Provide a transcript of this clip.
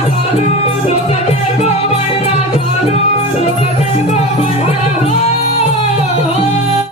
Oh, my God.